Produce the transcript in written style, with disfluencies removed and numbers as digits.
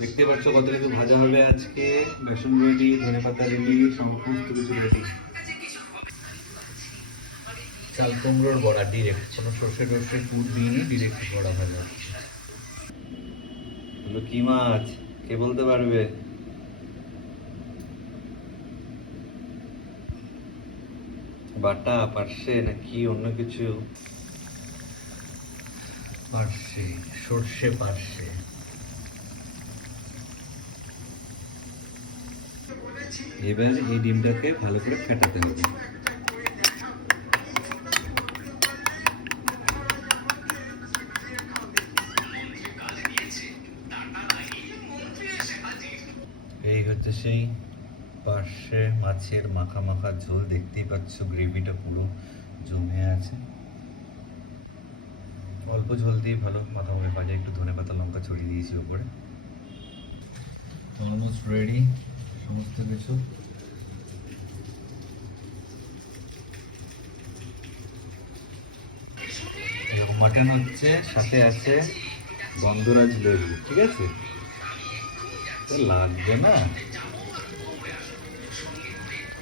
দেখতে পাচ্ছ কত কিছু ভাজা হবে আজকে। বেসন রেডি, ধনেপাতা রেডি, সমস্ত কিছু রেডি। চাল কুমড়োর বড়া ডিরেক্ট, কোনো সর্ষে টর্ষে পুর দিইনি, ডিরেক্ট বড়া ভাজা। এগুলো কি মাছ কে বলতে পারবে? বাটা, পার্শে নাকি অন্য কিছু? পার্শে, সর্ষে পার্শে। এবার এই ডিমটাকে ভালো করে ফেটাতে হবে। এই হচ্ছে সেই পার্শে মাছের মাখা মাখা ঝোল। দেখতেই পাচ্ছ গ্রেভিটা পুরো জমে আছে। অল্প ঝোল দিয়ে ভালো মাখা মাখা ভাজা, একটু ধনেপাতা লঙ্কা ছড়িয়ে দিয়েছি ওপরে। অলমোস্ট রেডি সমস্ত কিছু। মাটন হচ্ছে, সাথে আছে গন্ধরাজ লেবু, ঠিক আছে? তো লাগবে না?